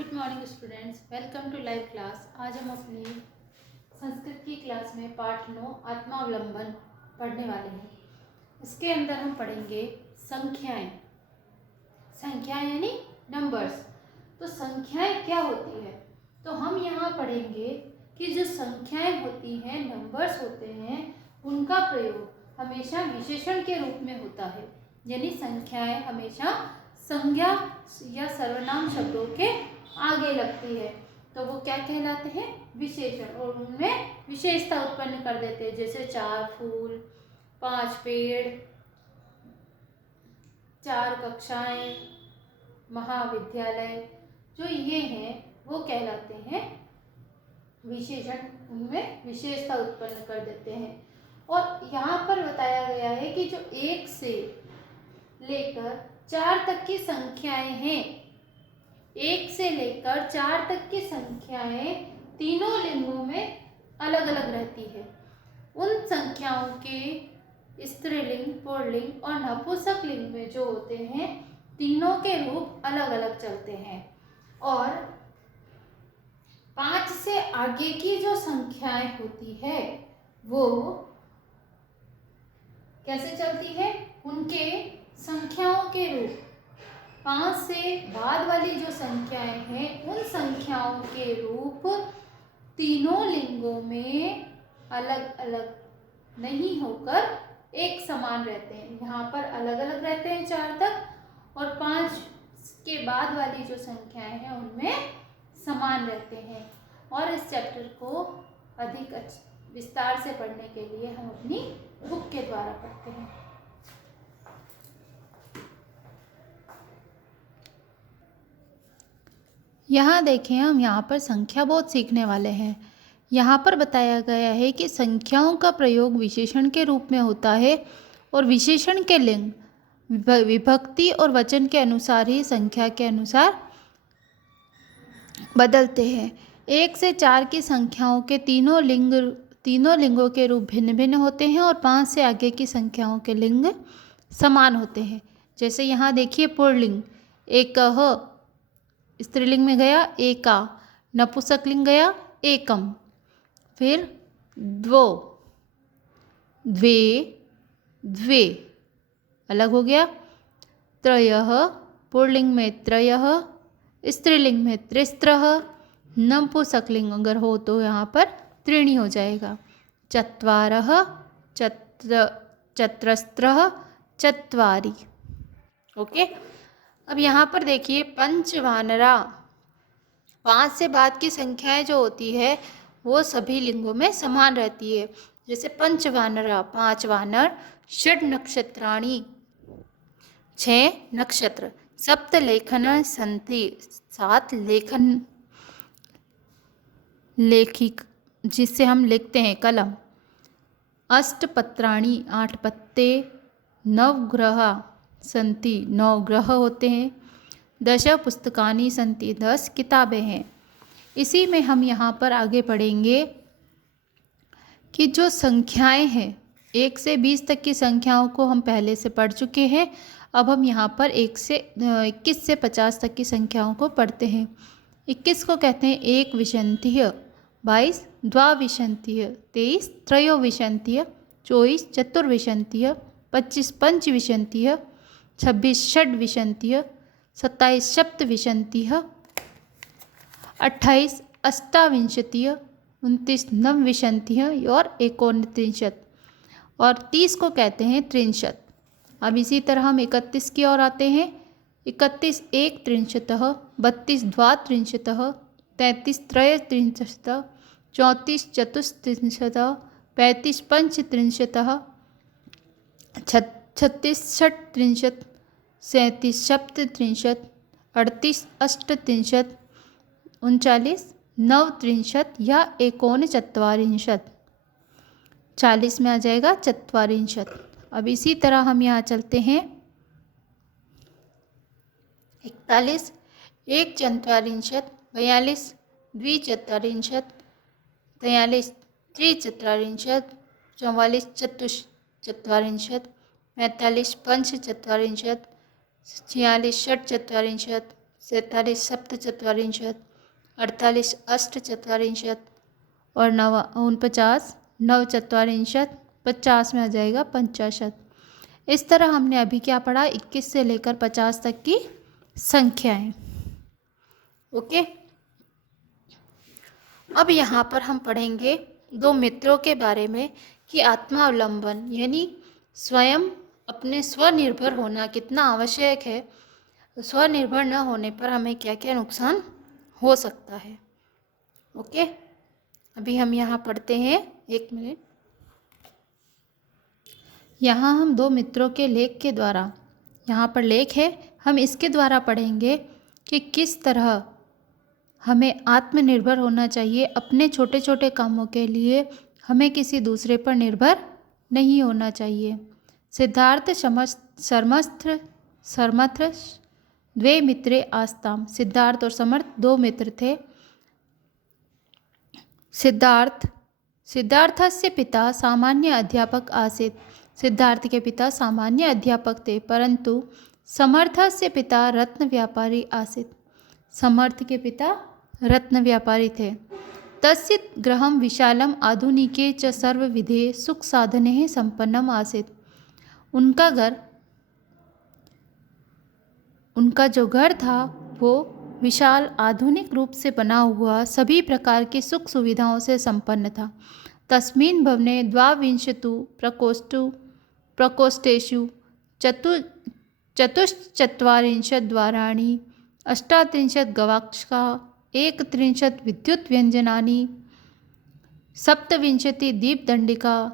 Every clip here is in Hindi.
Good morning students, welcome to live class. आज हम अपनी संस्कृत की क्लास में पाठ 9 आत्मावलंबन पढ़ने वाले हैं। इसके अंदर हम पढ़ेंगे संख्याएं। संख्याएं यानी नंबर्स। तो संख्याएं क्या होती है, तो हम यहाँ पढ़ेंगे कि जो संख्याएं होती हैं, नंबर्स होते हैं, उनका प्रयोग हमेशा विशेषण के रूप में होता है। यानी संख्याएं हमेशा संज्ञा या सर्वनाम शब्दों के आगे लगती है, तो वो क्या कहलाते हैं? विशेषण। और उनमें विशेषता उत्पन्न कर देते हैं, जैसे 4 फूल, 5 पेड़, 4 कक्षाएं, महाविद्यालय, जो ये हैं वो कहलाते हैं विशेषण। उनमें विशेषता उत्पन्न कर देते हैं। और यहाँ पर बताया गया है कि जो 1 से लेकर 4 तक की संख्याएं हैं, 1 से लेकर 4 तक की संख्याएं तीनों लिंगों में अलग अलग रहती है। उन संख्याओं के स्त्रीलिंग, पुल्लिंग और नपुंसक लिंग में जो होते हैं, तीनों के रूप अलग अलग चलते हैं। और 5 से आगे की जो संख्याएं होती है वो कैसे चलती है? उनके संख्याओं के रूप। 5 से बाद वाली जो संख्याएं हैं, उन संख्याओं के रूप तीनों लिंगों में अलग अलग नहीं होकर एक समान रहते हैं। यहाँ पर अलग अलग रहते हैं 4 तक, और 5 के बाद वाली जो संख्याएं हैं उनमें समान रहते हैं। और इस चैप्टर को अधिक विस्तार से पढ़ने के लिए हम अपनी बुक के द्वारा पढ़ते हैं। यहाँ देखें, हम यहाँ पर संख्या बोध सीखने वाले हैं। यहाँ पर बताया गया है कि संख्याओं का प्रयोग विशेषण के रूप में होता है और विशेषण के लिंग विभक्ति और वचन के अनुसार ही संख्या के अनुसार बदलते हैं। 1 से 4 की संख्याओं के तीनों लिंगों के रूप भिन्न भिन्न होते हैं और 5 से आगे की संख्याओं के लिंग समान होते हैं। जैसे यहाँ देखिए, पुल्लिंग एकः स्त्रीलिंग में गया एका, नपुंसक लिंग गया एकम, फिर द्वौ, द्वे, द्वे अलग हो गया। त्रयः पुल्लिंग में त्रयः, स्त्रीलिंग में त्रिस्त्रः, नपुंसकलिंग अगर हो तो यहाँ पर त्रीणि हो जाएगा। चत्वारः, चत्रस्त्रः, चत्वारि। ओके। अब यहाँ पर देखिए, पंचवानरा। 5 से बाद की संख्याएं जो होती है वो सभी लिंगों में समान रहती है। जैसे पंचवानरा 5 वानर, षड नक्षत्राणि 6 नक्षत्र, सप्त लेखन सन्ति 7 लेखिक जिससे हम लिखते हैं कलम, अष्टपत्राणि 8 पत्ते, नवग्रह सन्ति 9 ग्रह होते हैं, 10 पुस्तकानि सन्ति 10 किताबें हैं। इसी में हम यहाँ पर आगे पढ़ेंगे कि जो संख्याएं हैं, 1 से 20 तक की संख्याओं को हम पहले से पढ़ चुके हैं। अब हम यहाँ पर 21 से 50 तक की संख्याओं को पढ़ते हैं। 21 को कहते हैं एक विंशतिः, 22 द्वाविंशतिः, 23 त्रयोविंशतिः, 24 चतुर्विंशतिः, 25 पंचविंशतिः, 26 षड्विंशतिः, 27 सप्तविंशतिः, 28 अष्टाविंशतिः, 29 नवविंशतिः और 39। और 30 को कहते हैं त्रिंशत्। अब इसी तरह हम 31 की ओर आते हैं। 31 एक त्रिंशतः, 32 द्वात्रिंशतः, 33 त्रयस्त्रिंशतः, 34 चतुस्त्रिंशतः, 35 पंचत्रिंशतः, 36 षट्त्रिंशत्, 37 सप्तत्रिंशत्, 38 अष्टत्रिंशत्, 39 नवत्रिंशत् या 39। 40 में आ जाएगा चत्वारिंशत्। अब इसी तरह हम यहाँ चलते हैं। 41 एक चत्वारिंशत्, 42 द्विचत्वारिंशत्, 43 त्रिचत्वारिंशत्, 44 चतुश्चत्वारिंशत्, 45 पंचचत्वारिंशत्, 46 षट्चत्वारिंशत्, 47 सप्तचत्वारिंशत्, 48 अष्टचत्वारिंशत् और 49 नवचत्वारिंशत्, 50 में आ जाएगा 50। इस तरह हमने अभी क्या पढ़ा, 21 से लेकर 50 तक की संख्याएं। ओके, अब यहाँ पर हम पढ़ेंगे दो मित्रों के बारे में कि आत्मावलंबन यानी स्वयं अपने स्वनिर्भर होना कितना आवश्यक है, स्वनिर्भर न होने पर हमें क्या क्या नुकसान हो सकता है। ओके, अभी हम यहाँ पढ़ते हैं, 1 मिनट। यहाँ हम दो मित्रों के लेख के द्वारा, यहाँ पर लेख है, हम इसके द्वारा पढ़ेंगे कि किस तरह हमें आत्मनिर्भर होना चाहिए। अपने छोटे छोटे कामों के लिए हमें किसी दूसरे पर निर्भर नहीं होना चाहिए। सिद्धार्थ सर्मथ द्वे मित्रे आस्ताम। सिद्धार्थ और समर्थ दो मित्र थे। सिद्धार्थस्य पिता सामान्य अध्यापक आसीत्। सिद्धार्थ के पिता सामान्य अध्यापक थे, परंतु समर्थस्य पिता रत्न व्यापारी आसीत्। समर्थ के पिता रत्न व्यापारी थे। तस्य गृहं विशालम आधुनिके च सर्वविधे सुख साधने संपन्नम आसीत्। उनका जो घर था वो विशाल आधुनिक रूप से बना हुआ सभी प्रकार की सुख सुविधाओं से संपन्न था। तस्मिन् भवने 22 प्रकोष्ठेषु चतुश्चत्वारिंशत् द्वाराणि, 38 गवाक्षाः, 31 विद्युद्व्यञ्जनानि, 27 दीपदण्डिकाः,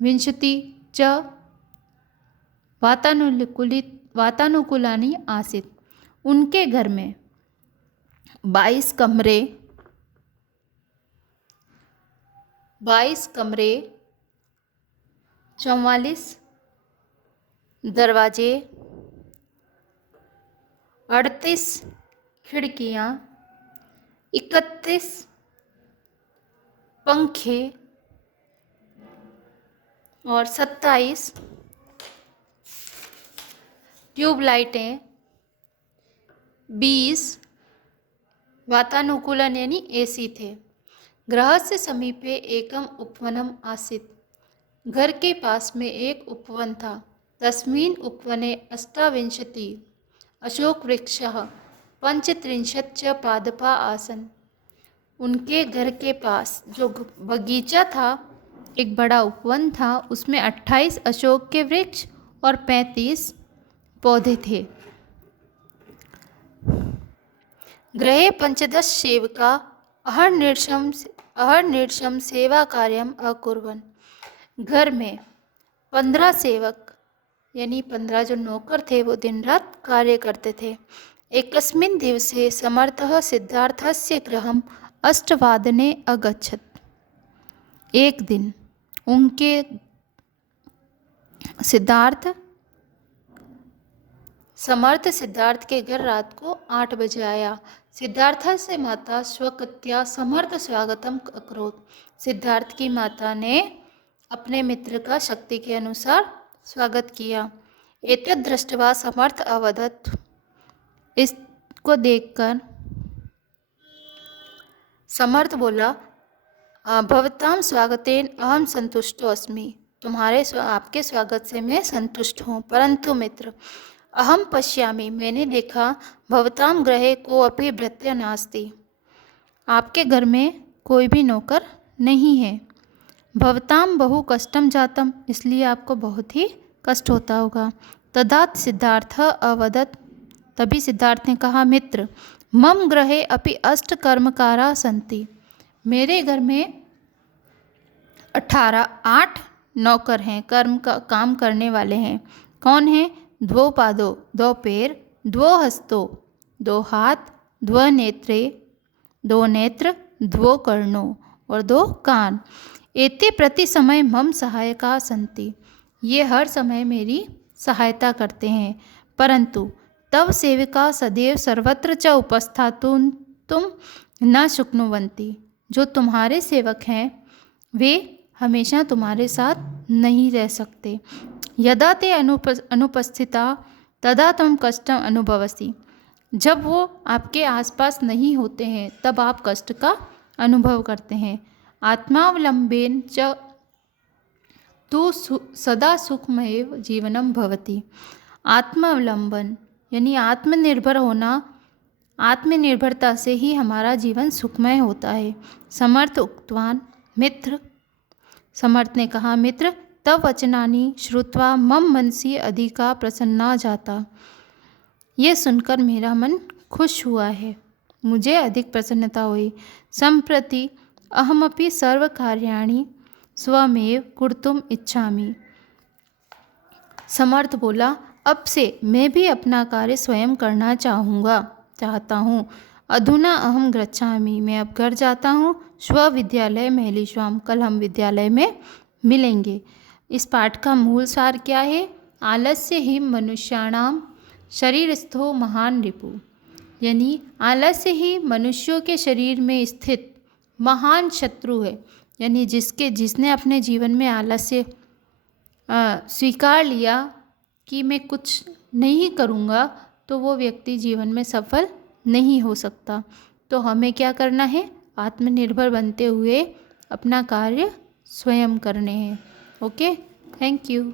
20 च वातानुकूलानि आसीत्। उनके घर में 22 कमरे, 44 दरवाजे, 38 खिड़कियाँ, 31 पंखे और 27 ट्यूबलाइटें, 20 वातानुकूलन यानी एसी थे। गृहस्य समीपे एकम उपवनम आसीत्। घर के पास में एक उपवन था। तस्मिन् उपवने 28 अशोकवृक्षाः, 35 च पादपाः आसन्। उनके घर के पास जो बगीचा था, एक बड़ा उपवन था, उसमें 28 अशोक के वृक्ष और 35 पौधे थे। गृहे 15 सेवका अहर्निशं सेवा कार्यम अकुर्वन्। घर में 15 सेवक यानी 15 जो नौकर थे वो दिन रात कार्य करते थे। एकस्मिन् दिवसे समर्थः सिद्धार्थस्य गृहम् 8 वादने अगच्छत्। एक दिन उनके समर्थ सिद्धार्थ के घर रात को 8 बजे आया। सिद्धार्थ से माता स्वकत्या समर्थ स्वागतम अकरोत्। सिद्धार्थ की माता ने अपने मित्र का शक्ति के अनुसार स्वागत किया। एतद् दृष्ट्वा समर्थ अवदत्। इसको देखकर समर्थ बोला, भवतां स्वागतेन अहम संतुष्टो अस्मि। आपके स्वागत से मैं संतुष्ट हूँ, परंतु मित्र अहम पश्यामि, मैंने देखा, भवतां गृहे कोऽपि भृत्य नास्ति। आपके घर में कोई भी नौकर नहीं है। भवतां बहु कष्टम जातम, इसलिए आपको बहुत ही कष्ट होता होगा। तदा सिद्धार्थ अवदत्। तभी सिद्धार्थ ने कहा, मित्र मम गृहे अपि 8 कर्मकाराः सन्ति। मेरे घर में 8 नौकर हैं, काम करने वाले हैं। कौन हैं? 2 पादो 2 पैर, 2 हस्तो 2 हाथ, 2 नेत्रे 2 नेत्र, 2 कर्णो और 2 कान। एते प्रति समय मम सहायका सन्ति। ये हर समय मेरी सहायता करते हैं। परंतु तव सेविका सदैव सर्वत्र च उपस्थातुं तुम न शक्नुवन्ति। जो तुम्हारे सेवक हैं वे हमेशा तुम्हारे साथ नहीं रह सकते। यदा ते अनुपस्थिता तदा तुम कष्टम अनुभवसि। जब वो आपके आसपास नहीं होते हैं तब आप कष्ट का अनुभव करते हैं। आत्मावलंबेन च तो सदा सुखमय जीवनम भवति। आत्मावलंबन यानी आत्मनिर्भर होना, आत्मनिर्भरता से ही हमारा जीवन सुखमय होता है। समर्थ उक्तवान मित्र, समर्थ ने कहा, मित्र तव वचनानि श्रुत्वा मम मनसि अधिका प्रसन्ना जाता। ये सुनकर मेरा मन खुश हुआ है, मुझे अधिक प्रसन्नता हुई। संप्रति अहमपि सर्वकार्याणि स्वमेव कर्तुम इच्छामि। समर्थ बोला, अब से मैं भी अपना कार्य स्वयं करना चाहता हूँ। अधुना अहम गच्छामि, मैं अब घर जाता हूँ। स्वविद्यालय मेलिष्वाम, कल हम विद्यालय में मिलेंगे। इस पाठ का मूल सार क्या है? आलस्य ही मनुष्याणाम शरीरस्थो महान रिपु, यानी आलस्य ही मनुष्यों के शरीर में स्थित महान शत्रु है। यानी जिसने अपने जीवन में आलस्य स्वीकार लिया कि मैं कुछ नहीं करूँगा, तो वो व्यक्ति जीवन में सफल नहीं हो सकता। तो हमें क्या करना है? आत्मनिर्भर बनते हुए अपना कार्य स्वयं करने हैं। Okay, thank you.